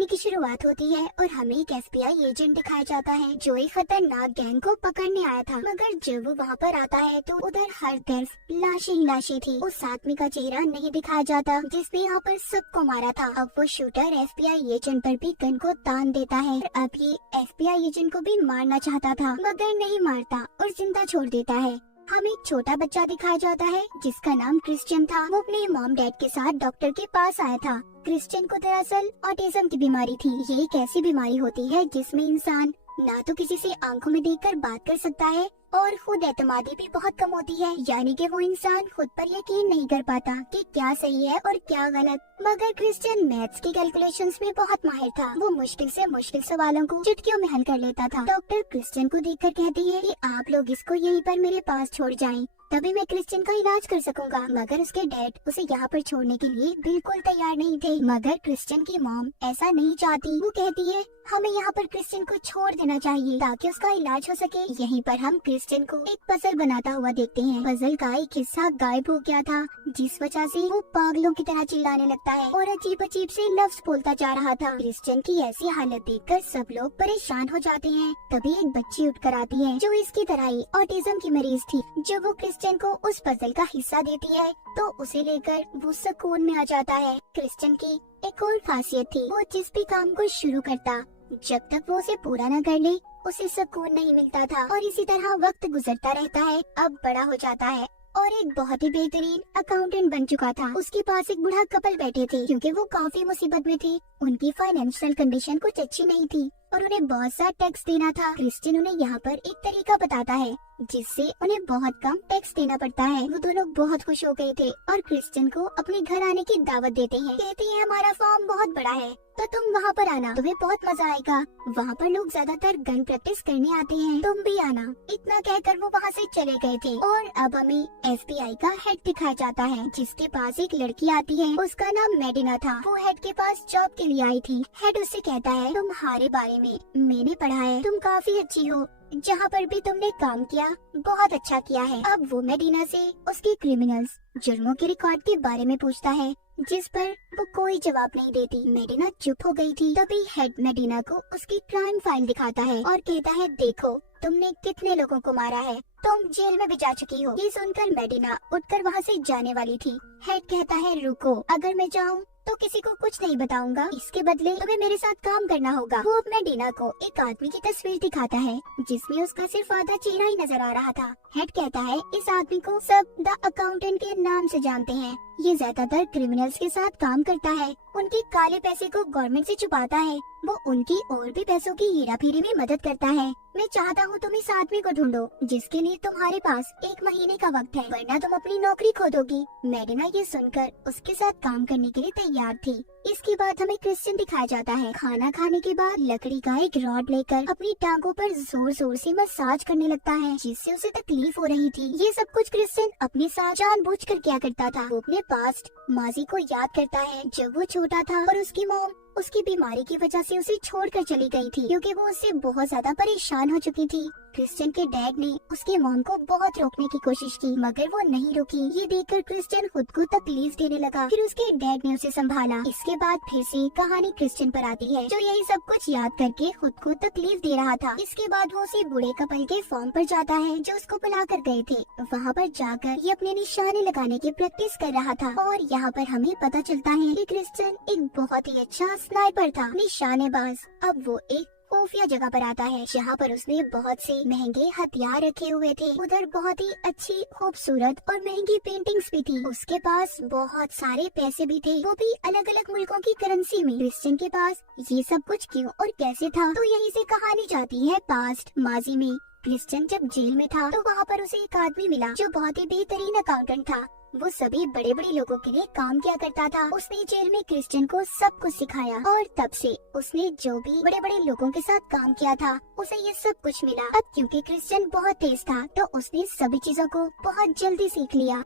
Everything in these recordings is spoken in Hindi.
कहानी की शुरुआत होती है और हमें एक FBI एजेंट दिखाया जाता है जो एक खतरनाक गैंग को पकड़ने आया था। मगर जब वो वहाँ पर आता है तो उधर हर तरफ लाशें ही लाशें थी। उस आदमी का चेहरा नहीं दिखाया जाता जिसने यहाँ पर सबको मारा था। अब वो शूटर FBI एजेंट पर भी गन को तान देता है। अब ये FBI एजेंट को भी मारना चाहता था मगर नहीं मारता और जिंदा छोड़ देता है। हमें एक छोटा बच्चा दिखाया जाता है जिसका नाम क्रिश्चियन था। वो अपने मॉम डैड के साथ डॉक्टर के पास आया था। क्रिश्चियन को दरअसल ऑटिज्म की बीमारी थी। ये एक ऐसी बीमारी होती है जिसमें इंसान ना तो किसी से आंखों में देखकर बात कर सकता है और खुद एतमादी भी बहुत कम होती है, यानी कि वो इंसान खुद पर यकीन नहीं कर पाता कि क्या सही है और क्या गलत। मगर क्रिश्चियन मैथ्स की कैलकुलेशंस में बहुत माहिर था। वो मुश्किल से मुश्किल सवालों को चुटकियों में हल कर लेता था। डॉक्टर क्रिश्चियन को देखकर कहती है कि आप लोग इसको यहीं पर मेरे पास छोड़ जाएं, तभी मैं क्रिश्चियन का इलाज कर सकूंगा। मगर उसके डैड उसे यहाँ पर छोड़ने के लिए बिल्कुल तैयार नहीं थे। मगर क्रिश्चियन की मॉम ऐसा नहीं चाहती। वो कहती है हमें यहाँ पर क्रिश्चियन को छोड़ देना चाहिए ताकि उसका इलाज हो सके। यहीं पर हम क्रिश्चियन को एक पजल बनाता हुआ देखते हैं। पजल का एक हिस्सा गायब हो गया था जिस वजह से वो पागलों की तरह चिल्लाने लगता है और अजीब अजीब से लफ्ज बोलता जा रहा था। क्रिश्चियन की ऐसी हालत देखकर सब लोग परेशान हो जाते हैं। तभी एक बच्ची उठकर आती है जो इसकी तरह ही ऑटिज्म की मरीज थी। जब वो क्रिश्चियन को उस पजल का हिस्सा देती है तो उसे लेकर वो सुकून में आ जाता है। क्रिश्चियन की एक और खासियत थी, वो जिस भी काम को शुरू करता जब तक वो उसे पूरा न कर ले उसे सुकून नहीं मिलता था और इसी तरह वक्त गुजरता रहता है। अब बड़ा हो जाता है और एक बहुत ही बेहतरीन अकाउंटेंट बन चुका था। उसके पास एक बूढ़ा कपल बैठे थे क्योंकि वो काफी मुसीबत में थी। उनकी फाइनेंशियल कंडीशन कुछ अच्छी नहीं थी और उन्हें बहुत सा टैक्स देना था। क्रिश्चियन उन्हें यहाँ पर एक तरीका बताता है जिससे उन्हें बहुत कम टैक्स देना पड़ता है। वो दोनों बहुत खुश हो गए थे और क्रिश्चियन को अपने घर आने की दावत देते हैं। कहते हैं हमारा फार्म बहुत बड़ा है तो तुम वहाँ पर आना, तुम्हें बहुत मजा आएगा। वहाँ पर लोग ज्यादातर गन प्रैक्टिस करने आते हैं, तुम भी आना। इतना कहकर वो वहाँ से चले गए थे। और अब हमें FBI का हेड दिखाया जाता है जिसके पास एक लड़की आती है। उसका नाम मेडिना था। वो हेड के पास जॉब के लिए आई थी। हेड उससे कहता है तुम्हारे बारे में मैंने पढ़ा है, तुम काफी अच्छी हो, जहाँ पर भी तुमने काम किया बहुत अच्छा किया है। अब वो मेडिना से उसके क्रिमिनल्स जुर्मों के रिकॉर्ड के बारे में पूछता है जिस पर वो कोई जवाब नहीं देती। मेडिना चुप हो गई थी। तभी हेड मेडिना को उसकी क्राइम फाइल दिखाता है और कहता है देखो तुमने कितने लोगों को मारा है, तुम जेल में भी जा चुकी हो। ये सुनकर मेडिना उठकर वहाँ से जाने वाली थी। हेड कहता है रुको, अगर मैं जाऊँ तो किसी को कुछ नहीं बताऊंगा, इसके बदले तुम्हें मेरे साथ काम करना होगा। वो मेडिना को एक आदमी की तस्वीर दिखाता है जिसमें उसका सिर्फ आधा चेहरा ही नजर आ रहा था। हेड कहता है इस आदमी को सब द अकाउंटेंट के नाम से जानते हैं। ये ज्यादातर क्रिमिनल्स के साथ काम करता है, उनके काले पैसे को गवर्नमेंट से छुपाता है। वो उनकी और भी पैसों की हेराफेरी में मदद करता है। मैं चाहता हूँ तुम इस आदमी को ढूंढो जिसके लिए तुम्हारे पास 1 महीने का वक्त है, वरना तुम अपनी नौकरी खो दोगी। मेडिना ये सुनकर उसके साथ काम करने के लिए तैयार थी। इसके बाद हमें क्रिश्चियन दिखाया जाता है। खाना खाने के बाद लकड़ी का एक रॉड लेकर अपनी टांगों पर जोर जोर से मसाज करने लगता है जिससे उसे तकलीफ हो रही थी। ये सब कुछ क्रिश्चियन अपने साथ जानबूझकर किया करता था। वो अपने पास्ट माजी को याद करता है जब वो छोटा था और उसकी मॉम उसकी बीमारी की वजह से उसे छोड़कर चली गई थी क्योंकि वो उससे बहुत ज्यादा परेशान हो चुकी थी। क्रिश्चियन के डैड ने उसकी मॉम को बहुत रोकने की कोशिश की मगर वो नहीं रुकी। ये देखकर क्रिश्चियन खुद को तकलीफ देने लगा। फिर उसके डैड ने उसे संभाला। इसके बाद फिर से कहानी क्रिश्चियन पर आती है जो यही सब कुछ याद करके खुद को तकलीफ दे रहा था। इसके बाद वो उसी बूढ़े कपल के फॉर्म पर जाता है जो उसको बुला कर गए थे। वहाँ पर जाकर ये अपने निशाने लगाने की प्रैक्टिस कर रहा था और यहाँ पर हमें पता चलता है कि क्रिश्चियन एक बहुत ही अच्छा स्नाइपर था, निशानेबाज। अब वो एक खुफिया जगह पर आता है जहाँ पर उसने बहुत से महंगे हथियार रखे हुए थे। उधर बहुत ही अच्छी खूबसूरत और महंगी पेंटिंग्स भी थी। उसके पास बहुत सारे पैसे भी थे, वो भी अलग अलग मुल्कों की करेंसी में। क्रिश्चियन के पास ये सब कुछ क्यों और कैसे था, तो यहीं से कहानी जाती है पास्ट माजी में। क्रिश्चियन जब जेल में था तो वहाँ पर उसे एक आदमी मिला जो बहुत ही बेहतरीन अकाउंटेंट था। वो सभी बड़े बड़े लोगों के लिए काम किया करता था। उसने जेल में क्रिश्चियन को सब कुछ सिखाया और तब से उसने जो भी बड़े बड़े लोगों के साथ काम किया था उसे ये सब कुछ मिला। अब क्योंकि क्रिश्चियन बहुत तेज था तो उसने सभी चीजों को बहुत जल्दी सीख लिया।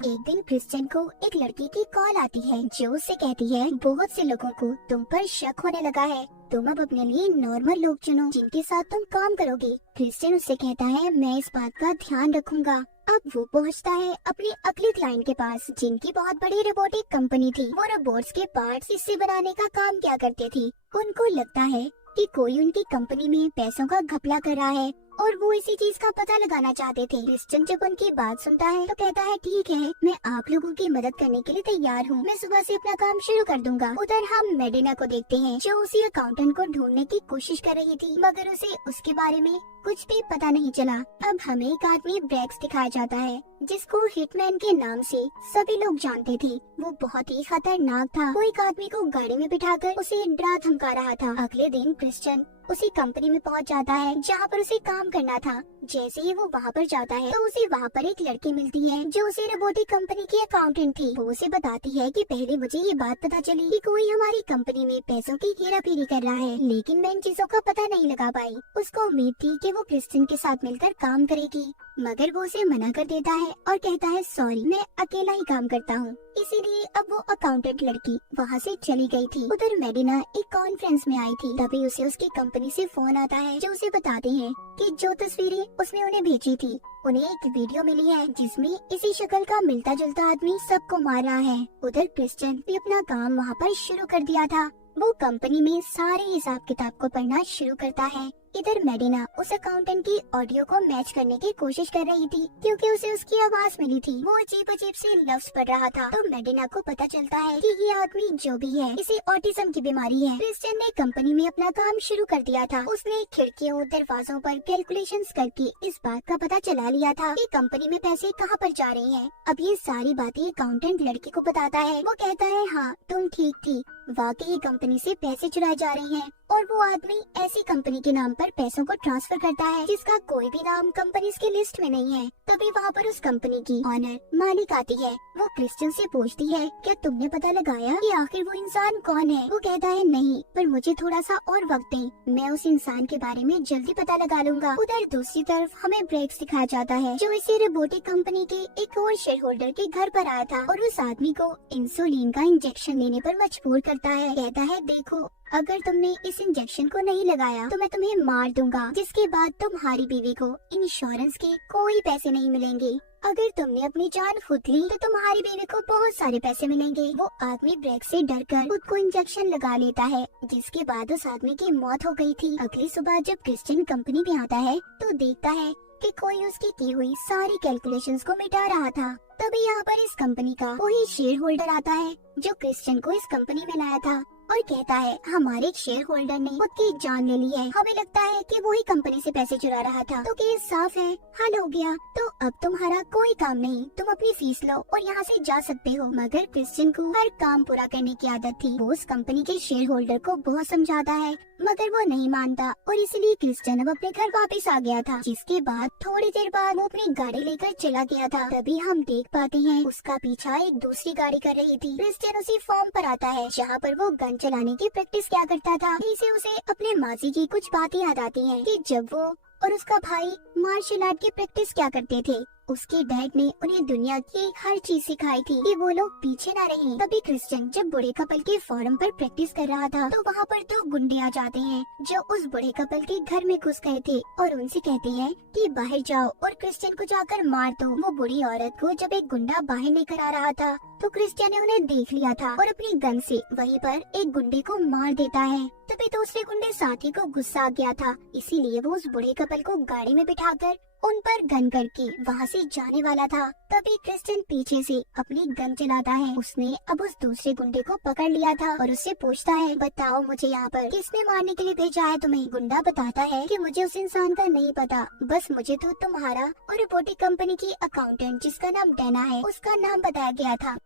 एक दिन क्रिश्चियन को एक लड़की की कॉल आती है जो उससे कहती है बहुत से लोगों को तुम पर शक होने लगा है, तुम अब अपने लिए नॉर्मल लोग चुनो जिनके साथ तुम काम करोगे। क्रिश्चियन उससे कहता है मैं इस बात का ध्यान रखूंगा। अब वो पहुंचता है अपनी अगली क्लाइंट के पास, जिनकी बहुत बड़ी रोबोटिक कंपनी थी। वो रोबोट्स के पार्ट्स इससे बनाने का काम क्या करते थे। उनको लगता है कि कोई उनकी कंपनी में पैसों का घपला कर रहा है और वो इसी चीज का पता लगाना चाहते थे। क्रिश्चियन जब उनकी बात सुनता है तो कहता है ठीक है, मैं आप लोगों की मदद करने के लिए तैयार हूँ, मैं सुबह से अपना काम शुरू कर दूंगा। उधर हम मेडिना को देखते हैं, जो उसी अकाउंटेंट को ढूंढने की कोशिश कर रही थी, मगर उसे उसके बारे में कुछ भी पता नहीं चला। अब हमें एक आदमी ब्रैक्स दिखाया जाता है, जिसको हिटमैन के नाम से सभी लोग जानते थे। वो बहुत ही खतरनाक था। वो एक आदमी को गाड़ी में बिठाकर उसे डरा धमका रहा था। अगले दिन क्रिश्चियन उसी कंपनी में पहुंच जाता है जहां पर उसे काम करना था। जैसे ही वो वहां पर जाता है तो उसे वहां पर एक लड़की मिलती है, जो उसे रोबोटिक कंपनी की अकाउंटेंट थी। वो उसे बताती है कि पहले मुझे ये बात पता चली कि कोई हमारी कंपनी में पैसों की हेराफेरी कर रहा है, लेकिन मैं इन चीजों का पता नहीं लगा पाई। उसको उम्मीद थी कि वो क्रिश्चियन के साथ मिलकर काम करेगी, मगर वो उसे मना कर देता है और कहता है सॉरी, मैं अकेला ही काम करता हूँ। इसीलिए अब वो अकाउंटेंट लड़की वहाँ से चली गई थी। उधर मेडिना एक कॉन्फ्रेंस में आई थी, तभी उसे उसकी कंपनी से फोन आता है, जो उसे बताते हैं कि जो तस्वीरें उसने उन्हें भेजी थी, उन्हें एक वीडियो मिली है जिसमें इसी शक्ल का मिलता जुलता आदमी सबको मार रहा है। उधर क्रिश्चियन भी अपना काम वहाँ पर शुरू कर दिया था। वो कंपनी में सारे हिसाब किताब को पढ़ना शुरू करता है। इधर मेडिना उस अकाउंटेंट की ऑडियो को मैच करने की कोशिश कर रही थी, क्योंकि उसे उसकी आवाज मिली थी। वो अजीब अजीब से लफ्ज पढ़ रहा था, तो मेडिना को पता चलता है कि ये आदमी जो भी है, इसे ऑटिज्म की बीमारी है। क्रिश्चियन ने कंपनी में अपना काम शुरू कर दिया था। उसने खिड़कियों दरवाजों पर कैलकुलेशंस करके इस बात का पता चला लिया था कि कंपनी में पैसे कहाँ पर जा रहे हैं। अब ये सारी बातें अकाउंटेंट लड़की को बताता है। वो कहता है हाँ, तुम ठीक थी, वाकई कंपनी से पैसे चुराए जा रहे हैं, और वो आदमी ऐसी कंपनी के नाम पर पैसों को ट्रांसफर करता है जिसका कोई भी नाम कंपनी की लिस्ट में नहीं है। तभी वहाँ पर उस कंपनी की ऑनर मालिक आती है। वो क्रिश्चियन से पूछती है, क्या तुमने पता लगाया कि आखिर वो इंसान कौन है? वो कहता है नहीं, पर मुझे थोड़ा सा और वक्त दें, मैं उस इंसान के बारे में जल्दी पता लगा लूंगा। उधर दूसरी तरफ हमें ब्रैक्स दिखाया जाता है, जो इसी रोबोटिक कंपनी के एक और शेयर होल्डर के घर पर आया था और उस आदमी को इंसुलिन का इंजेक्शन लेने पर मजबूर करता है। कहता है देखो, अगर तुमने इस इंजेक्शन को नहीं लगाया तो मैं तुम्हें मार दूंगा, जिसके बाद तुम्हारी बीवी को इंश्योरेंस के कोई पैसे नहीं मिलेंगे। अगर तुमने अपनी जान खुद ली तो तुम्हारी बीवी को बहुत सारे पैसे मिलेंगे। वो आदमी ब्रैक्स से डरकर खुद को इंजेक्शन लगा लेता है, जिसके बाद उस आदमी की मौत हो गई थी। अगली सुबह जब क्रिश्चियन कंपनी में आता है तो देखता है कि कोई उसकी की हुई सारी कैलकुलेशंस को मिटा रहा था। तभी यहाँ पर इस कंपनी का वही शेयर होल्डर आता है, जो क्रिश्चियन को इस कंपनी में लाया था, और कहता है हमारे एक शेयर होल्डर ने खुद की जान ले ली है। हमें लगता है कि वही कंपनी से पैसे चुरा रहा था, तो केस साफ है, हल हो गया। तो अब तुम्हारा कोई काम नहीं, तुम अपनी फीस लो और यहाँ से जा सकते हो। मगर क्रिश्चियन को हर काम पूरा करने की आदत थी। वो उस कंपनी के शेयर होल्डर को बहुत समझाता है, मगर वो नहीं मानता, और इसलिए क्रिश्चियन अब अपने घर वापस आ गया था। जिसके बाद थोड़ी देर बाद वो अपनी गाड़ी लेकर चला गया था। तभी हम देख पाते हैं उसका पीछा एक दूसरी गाड़ी कर रही थी। क्रिश्चियन उसी फॉर्म पर आता है जहाँ पर वो गन चलाने की प्रैक्टिस क्या करता था। इसे उसे अपने मासी की कुछ बातें याद आती हैं कि जब वो और उसका भाई मार्शल आर्ट की प्रैक्टिस क्या करते थे। उसके डैड ने उन्हें दुनिया की हर चीज सिखाई थी कि वो लोग पीछे ना रहें। तभी क्रिश्चियन जब बूढ़े कपल के फॉर्म पर प्रैक्टिस कर रहा था तो वहाँ पर दो गुंडे आ जाते हैं, जो उस बूढ़े कपल के घर में घुस गए थे और उनसे कहते हैं कि बाहर जाओ और क्रिश्चियन को जाकर मार दो। वो बूढ़ी औरत को जब एक गुंडा बाहर लेकर आ रहा था तो क्रिश्चियन ने उन्हें देख लिया था और अपनी गन से वहीं पर एक गुंडे को मार देता है। तभी दूसरे गुंडे साथी को गुस्सा आ गया था, इसीलिए वो उस बूढ़े कपल को गाड़ी में बिठाकर उन पर गन करके वहाँ से जाने वाला था। तभी क्रिश्चियन पीछे से अपनी गन चलाता है। उसने अब उस दूसरे गुंडे को पकड़ लिया था और उससे पूछता है, बताओ मुझे यहाँ पर किसने मारने के लिए भेजा है तुम्हें? गुंडा बताता है कि मुझे उस इंसान का नहीं पता, बस मुझे तो तुम्हारा और रोबोटिक कंपनी की अकाउंटेंट जिसका नाम डैना है उसका नाम बताया गया था।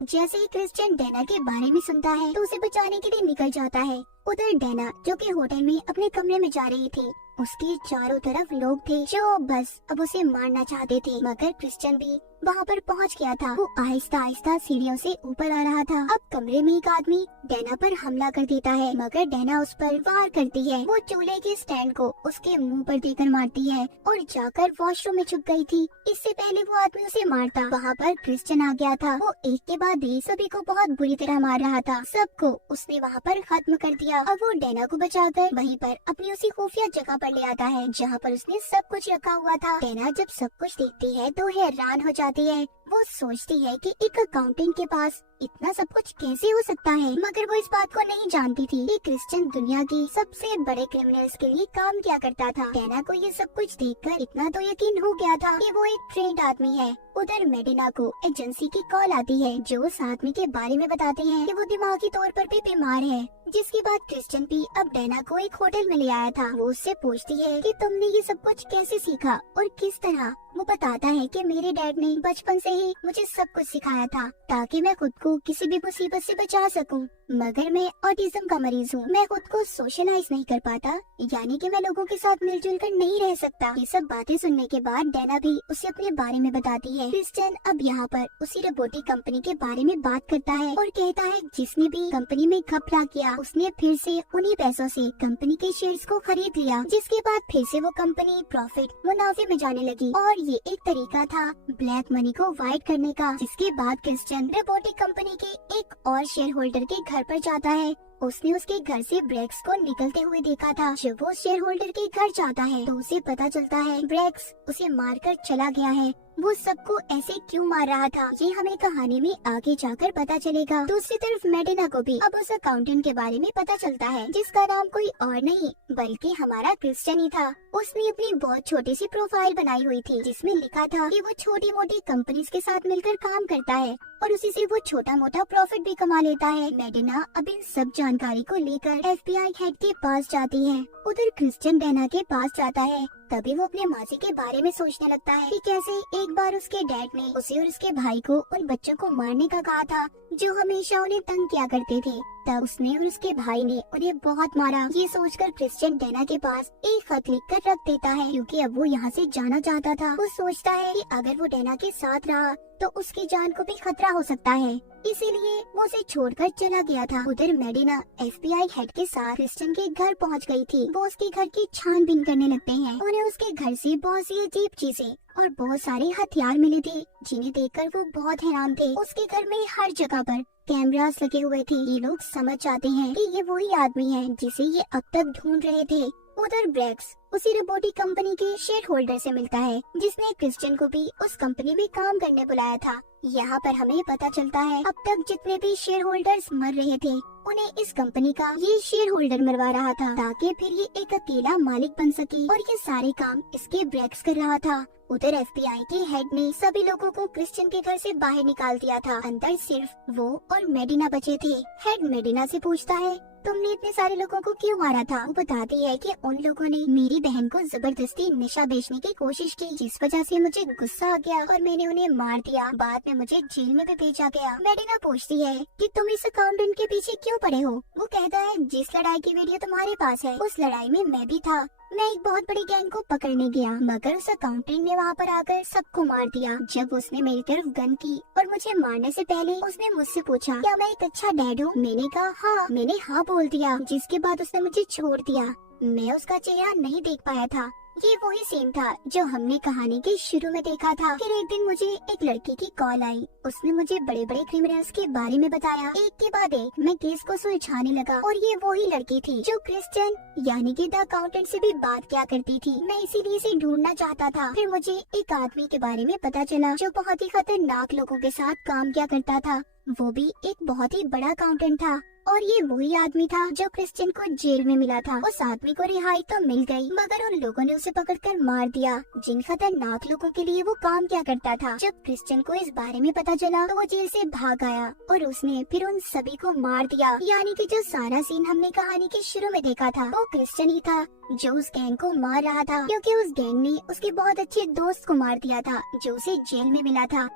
जैसे ही क्रिश्चियन डैना के बारे में सुनता है तो उसे बचाने के लिए निकल जाता है। उधर डैना, जो कि होटल में अपने कमरे में जा रही थी, उसके चारों तरफ लोग थे जो बस अब उसे मारना चाहते थे। मगर क्रिश्चियन भी वहाँ पर पहुँच गया था। वो आहिस्ता आहिस्ता सीढ़ियों से ऊपर आ रहा था। अब कमरे में एक आदमी डैना पर हमला कर देता है, मगर डैना उस पर वार करती है। वो चूल्हे के स्टैंड को उसके मुंह पर देकर मारती है और जाकर वॉशरूम में छुप गई थी। इससे पहले वो आदमी उसे मारता, वहाँ पर क्रिश्चियन आ गया था। वो एक के बाद एक सभी को बहुत बुरी तरह मार रहा था। सबको उसने वहाँ पर खत्म कर दिया। अब वो डैना को बचाकर वहीं पर अपनी उसी खुफिया जगह पर ले आता है जहाँ पर उसने सब कुछ रखा हुआ था। डैना जब सब कुछ देखती है तो हैरान हो जाती है। वो सोचती है कि एक अकाउंटेंट के पास इतना सब कुछ कैसे हो सकता है, मगर वो इस बात को नहीं जानती थी कि क्रिश्चियन दुनिया के सबसे बड़े क्रिमिनल्स के लिए काम किया करता था। डैना को ये सब कुछ देखकर इतना तो यकीन हो गया था कि वो एक ट्रेंड आदमी है। उधर मेडिना को एजेंसी की कॉल आती है जो उस आदमी के बारे में बताते हैं कि वो दिमागी तौर पर भी बीमार है। जिसके बाद क्रिश्चियन भी अब डैना को एक होटल में ले आया था। वो उससे पूछती है कि तुमने ये सब कुछ कैसे सीखा और किस तरह। वो बताता है कि मेरे डैड ने बचपन से ही मुझे सब कुछ सिखाया था ताकि मैं खुद को किसी भी मुसीबत से बचा सकूं। मगर मैं ऑटिज्म का मरीज हूँ, मैं खुद को सोशलाइज नहीं कर पाता, यानी कि मैं लोगों के साथ मिलजुल कर नहीं रह सकता। ये सब बातें सुनने के बाद डैना भी उसे अपने बारे में बताती है। क्रिश्चियन अब यहाँ पर उसी रोबोटिक कंपनी के बारे में बात करता है और कहता है जिसने भी कंपनी में घपला किया उसने फिर से उन्हीं पैसों से कंपनी के शेयर्स को खरीद लिया, जिसके बाद फिर से वो कंपनी प्रॉफिट मुनाफे में जाने लगी। और ये एक तरीका था ब्लैक मनी को वाइट करने का। जिसके बाद क्रिश्चियन रोबोटिक कंपनी के एक और शेयर होल्डर के घर पर जाता है। उसने उसके घर से ब्रेक्स को निकलते हुए देखा था। जब वो शेयर होल्डर के घर जाता है तो उसे पता चलता है ब्रेक्स उसे मारकर चला गया है। वो सबको ऐसे क्यों मार रहा था ये हमें कहानी में आगे जाकर पता चलेगा। दूसरी तरफ मेडिना को भी अब उस अकाउंटेंट के बारे में पता चलता है जिसका नाम कोई और नहीं बल्कि हमारा क्रिश्चियन ही था। उसने अपनी बहुत छोटी सी प्रोफाइल बनाई हुई थी जिसमें लिखा था कि वो छोटी मोटी कंपनीज के साथ मिलकर काम करता है और उसी से वो छोटा मोटा प्रॉफिट भी कमा लेता है। मेडिना अब इन सब जानकारी को लेकर FBI हेड के पास जाती है। उधर क्रिश्चियन डैना के पास जाता है। तभी वो अपने मासी के बारे में सोचने लगता है कि कैसे एक बार उसके डैड ने उसे और उसके भाई को उन बच्चों को मारने का कहा था जो हमेशा उन्हें तंग किया करते थे। तब उसने और उसके भाई ने उन्हें बहुत मारा। ये सोचकर क्रिश्चियन डैना के पास एक खत लिख कर रख देता है क्योंकि अब वो यहाँ से जाना चाहता था। वो सोचता है कि अगर वो डैना के साथ रहा तो उसकी जान को भी खतरा हो सकता है, इसीलिए वो उसे छोड़कर चला गया था। उधर मेडिना FBI हेड के साथ क्रिश्चियन के घर पहुंच गई थी। वो उसके घर की छानबीन करने लगते हैं। उन्हें उसके घर से बहुत सी अजीब चीजें और बहुत सारे हथियार मिले थे जिन्हें देखकर वो बहुत हैरान थे। उसके घर में हर जगह पर कैमरास लगे हुए थे। ये लोग समझ जाते हैं कि ये वही आदमी है जिसे ये अब तक ढूंढ रहे थे। उधर ब्रेक्स उसी रोबोटिक कंपनी के शेयर होल्डर से मिलता है जिसने क्रिश्चियन को भी उस कंपनी में काम करने बुलाया था। यहाँ पर हमें पता चलता है अब तक जितने भी शेयर होल्डर्स मर रहे थे उन्हें इस कंपनी का ये शेयर होल्डर मरवा रहा था ताकि फिर ये एक अकेला मालिक बन सके और ये सारे काम इसके ब्रेक्स कर रहा था। उधर FBI के हेड ने सभी लोगों को क्रिश्चियन के घर से बाहर निकाल दिया था। अंदर सिर्फ वो और मेडिना बचे थे। हेड मेडिना से पूछता है तुमने इतने सारे लोगों को क्यों मारा था। वो बताती है कि उन लोगों ने मेरी बहन को जबरदस्ती नशा बेचने की कोशिश की जिस वजह से मुझे गुस्सा आ गया और मैंने उन्हें मार दिया। बाद में मुझे जेल में भी भेजा गया। मेडिना पूछती है कि तुम इस अकाउंटेंट के पीछे क्यों पड़े हो। वो कहता है जिस लड़ाई की वीडियो तुम्हारे पास है उस लड़ाई में मैं भी था। मैं एक बहुत बड़ी गैंग को पकड़ने गया मगर उस अकाउंटेंट ने वहाँ पर आकर सबको मार दिया। जब उसने मेरी तरफ गन की और मुझे मारने से पहले उसने मुझसे पूछा क्या मैं एक अच्छा डैड हूँ। मैंने कहा हाँ। मैंने हाँ बोल दिया जिसके बाद उसने मुझे छोड़ दिया। मैं उसका चेहरा नहीं देख पाया था। ये वही सीन था जो हमने कहानी के शुरू में देखा था। फिर एक दिन मुझे एक लड़की की कॉल आई। उसने मुझे बड़े बड़े क्रिमिनल्स के बारे में बताया। एक के बाद एक मैं केस को सुलझाने लगा और ये वही लड़की थी जो क्रिश्चियन यानी कि द अकाउंटेंट से भी बात किया करती थी। मैं इसीलिए इसे ढूंढना चाहता था। फिर मुझे एक आदमी के बारे में पता चला जो बहुत ही खतरनाक लोगों के साथ काम किया करता था। वो भी एक बहुत ही बड़ा अकाउंटेंट था और ये वही आदमी था जो क्रिश्चियन को जेल में मिला था। उस आदमी को रिहाई तो मिल गई मगर उन लोगों ने उसे पकड़कर मार दिया जिन खतरनाक लोगों के लिए वो काम किया करता था। जब क्रिश्चियन को इस बारे में पता चला तो वो जेल से भाग आया और उसने फिर उन सभी को मार दिया। यानी कि जो सारा सीन हमने कहानी के शुरू में देखा था वो क्रिश्चियन ही था जो उस गैंग को मार रहा था क्योंकि उस गैंग ने उसके बहुत अच्छे दोस्त को मार दिया था जो उसे जेल में मिला था।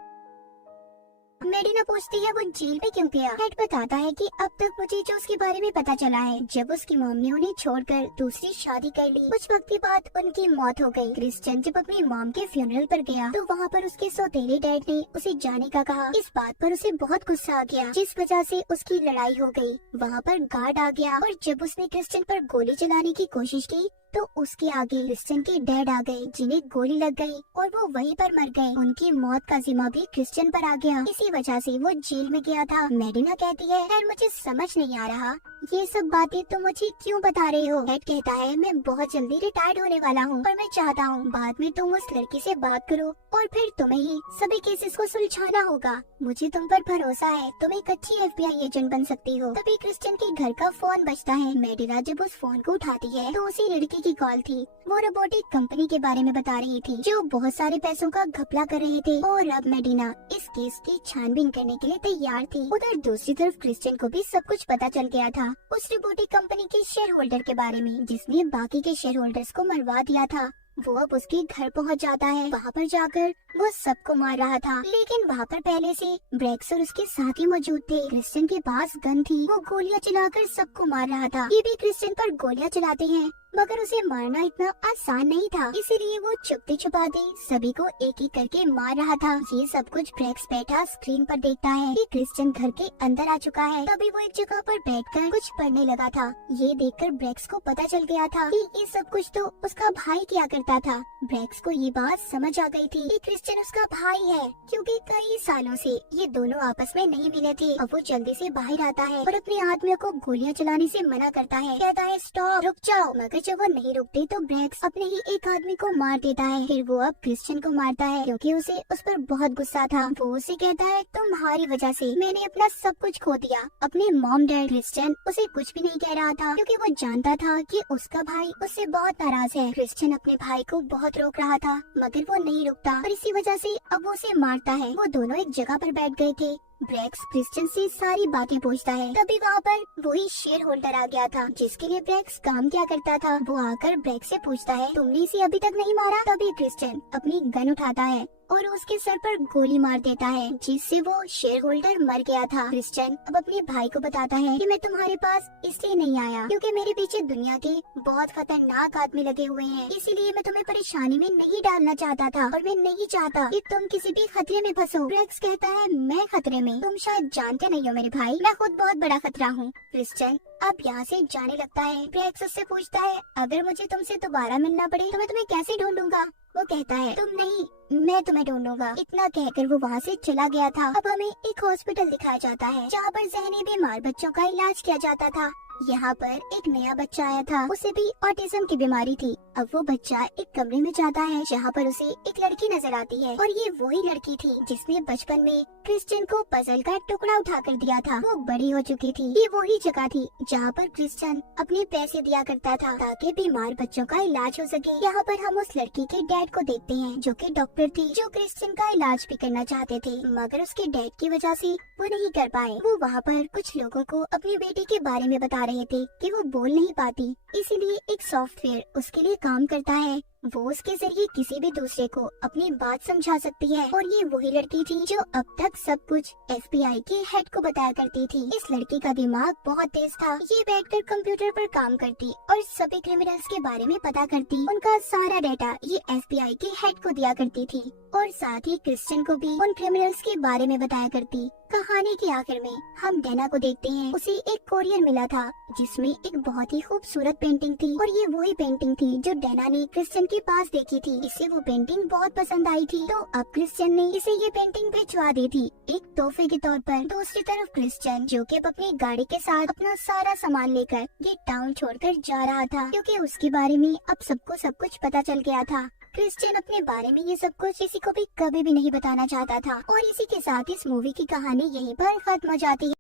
मेडिना पूछती है वो जेल में क्यों गया। हेड बताता है कि अब तक मुझे जो उसके बारे में पता चला है, जब उसकी मॉम ने उन्हें छोड़कर दूसरी शादी कर ली, कुछ वक्त के बाद उनकी मौत हो गई। क्रिश्चियन जब अपनी मॉम के फ्यूनरल पर गया तो वहाँ पर उसके सौतेले डैड ने उसे जाने का कहा। इस बात पर उसे बहुत गुस्सा आ गया, जिस वजह से उसकी लड़ाई हो गई। वहाँ पर गार्ड आ गया और जब उसने क्रिश्चियन पर गोली चलाने की कोशिश की तो उसके आगे क्रिश्चियन के डैड आ गए, जिन्हें गोली लग गई और वो वहीं पर मर गए। उनकी मौत का जिम्मा भी क्रिश्चियन पर आ गया, इसी वजह से वो जेल में गया था। मेडिना कहती है यार मुझे समझ नहीं आ रहा ये सब बातें तुम मुझे क्यों बता रहे हो। हेड कहता है मैं बहुत जल्दी रिटायर्ड होने वाला हूँ और मैं चाहता हूँ बाद में तुम उस लड़की से बात करो और फिर तुम्हें ही सभी केसेस को सुलझाना होगा। मुझे तुम पर भरोसा है, तुम एक अच्छी FBI एजेंट बन सकती हो। तभी क्रिश्चियन के घर का फोन बजता है। मेडिना जब उस फोन को उठाती है तो उसी लड़की की कॉल थी। वो रोबोटिक कंपनी के बारे में बता रही थी जो बहुत सारे पैसों का घपला कर रहे थे और अब मेडिना इस केस की छानबीन करने के लिए तैयार थी। उधर दूसरी तरफ क्रिश्चियन को भी सब कुछ पता चल गया था उस रोबोटिक कंपनी के शेयर होल्डर के बारे में, जिसने बाकी के शेयर होल्डर्स को मरवा दिया था। वो अब उसके घर पहुंच जाता है। वहाँ पर जाकर वो सबको मार रहा था, लेकिन वहाँ पर पहले से ब्रेक्स और उसके साथी मौजूद थे। क्रिश्चियन के पास गन थी, वो गोलियां चलाकर सबको मार रहा था। ये भी क्रिश्चियन पर गोलियां चलाते हैं, मगर उसे मारना इतना आसान नहीं था, इसीलिए वो छुपते छुपाते सभी को एक एक करके मार रहा था। ये सब कुछ ब्रेक्स बैठा स्क्रीन पर देखता है कि क्रिश्चियन घर के अंदर आ चुका है। तभी वो एक जगह पर बैठकर कुछ पढ़ने लगा था। ये देखकर ब्रेक्स को पता चल गया था कि ये सब कुछ तो उसका भाई किया करता था। ब्रेक्स को ये बात समझ आ गई थी कि क्रिश्चियन उसका भाई है, क्योंकि कई सालों से ये दोनों आपस में नहीं मिले थे। अब वो जल्दी से बाहर आता है और अपने आदमियों को गोलियां चलाने से मना करता है। कहता है स्टॉप, रुक जाओ। मगर जब वो नहीं रुकते तो ब्रेक्स अपने ही एक आदमी को मार देता है। फिर वो अब क्रिश्चियन को मारता है, क्योंकि उसे उस पर बहुत गुस्सा था। वो उसे कहता है तुम्हारी वजह से मैंने अपना सब कुछ खो दिया, अपने मॉम डैड। क्रिश्चियन उसे कुछ भी नहीं कह रहा था, क्योंकि वो जानता था कि उसका भाई उससे बहुत नाराज है। क्रिश्चियन अपने भाई को बहुत रोक रहा था, मगर वो नहीं रुकता और इसी वजह से अब वो उसे मारता है। वो दोनों एक जगह पर बैठ गए थे। ब्रेक्स क्रिश्चियन से सारी बातें पूछता है। तभी वहाँ पर वही शेयर होल्डर आ गया था, जिसके लिए ब्रेक्स काम क्या करता था। वो आकर ब्रेक्स से पूछता है तुमने इसे अभी तक नहीं मारा। तभी क्रिश्चियन अपनी गन उठाता है और उसके सर पर गोली मार देता है, जिससे वो शेयर होल्डर मर गया था। क्रिश्चियन अब अपने भाई को बताता है कि मैं तुम्हारे पास इसलिए नहीं आया क्योंकि मेरे पीछे दुनिया के बहुत खतरनाक आदमी लगे हुए हैं, इसीलिए मैं तुम्हें परेशानी में नहीं डालना चाहता था और मैं नहीं चाहता कि तुम किसी भी खतरे में फंसो। ब्रेक्स कहता है मैं खतरे में? तुम शायद जानते नहीं हो मेरे भाई, मैं खुद बहुत बड़ा खतरा हूँ। क्रिश्चियन अब यहाँ से जाने लगता है। ब्रेक्स उससे पूछता है अगर मुझे तुमसे दोबारा मिलना पड़े तो मैं तुम्हें कैसे ढूंढूंगा। वो कहता है तुम नहीं, मैं तुम्हें ढूंढूंगा। इतना कहकर वो वहाँ से चला गया था। अब हमें एक हॉस्पिटल दिखाया जाता है, जहाँ पर जहनी बीमार बच्चों का इलाज किया जाता था। यहाँ पर एक नया बच्चा आया था, उसे भी ऑटिज्म की बीमारी थी। अब वो बच्चा एक कमरे में जाता है, जहाँ पर उसे एक लड़की नजर आती है और ये वही लड़की थी जिसने बचपन में क्रिश्चियन को पजल का टुकड़ा उठा कर दिया था। वो बड़ी हो चुकी थी। ये वही जगह थी जहाँ पर क्रिश्चियन अपने पैसे दिया करता था ताकि बीमार बच्चों का इलाज हो सके। यहाँ पर हम उस लड़की के डैड को देखते हैं, जो कि डॉक्टर थी, जो क्रिश्चियन का इलाज भी करना चाहते थे, मगर उसके डैड की वजह से वो नहीं कर पाए। वो वहाँ पर कुछ लोगों को अपनी बेटी के बारे में बता रहे थे कि वो बोल नहीं पाती, इसीलिए एक सॉफ्टवेयर उसके लिए काम करता है। वो उसके जरिए किसी भी दूसरे को अपनी बात समझा सकती है और ये वही लड़की थी जो अब तक सब कुछ FBI के हेड को बताया करती थी। इस लड़की का दिमाग बहुत तेज था। ये बैठकर कंप्यूटर पर काम करती और सभी क्रिमिनल्स के बारे में पता करती। उनका सारा डाटा ये FBI के हेड को दिया करती थी और साथ ही क्रिश्चियन को भी उन क्रिमिनल्स के बारे में बताया करती। कहानी के आखिर में हम डैना को देखते हैं। उसे एक कोरियर मिला था जिसमें एक बहुत ही खूबसूरत पेंटिंग थी और ये वही पेंटिंग थी जो डैना ने क्रिश्चियन के पास देखी थी। इसे वो पेंटिंग बहुत पसंद आई थी, तो अब क्रिश्चियन ने इसे ये पेंटिंग भिजवा दी थी एक तोहफे के तौर पर। दूसरी तरफ क्रिश्चियन, जो कि अब अपनी गाड़ी के साथ अपना सारा सामान लेकर ये टाउन छोड़कर जा रहा था, क्योंकि उसके बारे में अब सबको सब कुछ पता चल गया था। क्रिश्चियन अपने बारे में ये सब कुछ किसी को भी कभी भी नहीं बताना चाहता था। और इसी के साथ इस मूवी की कहानी यहीं पर खत्म हो जाती है।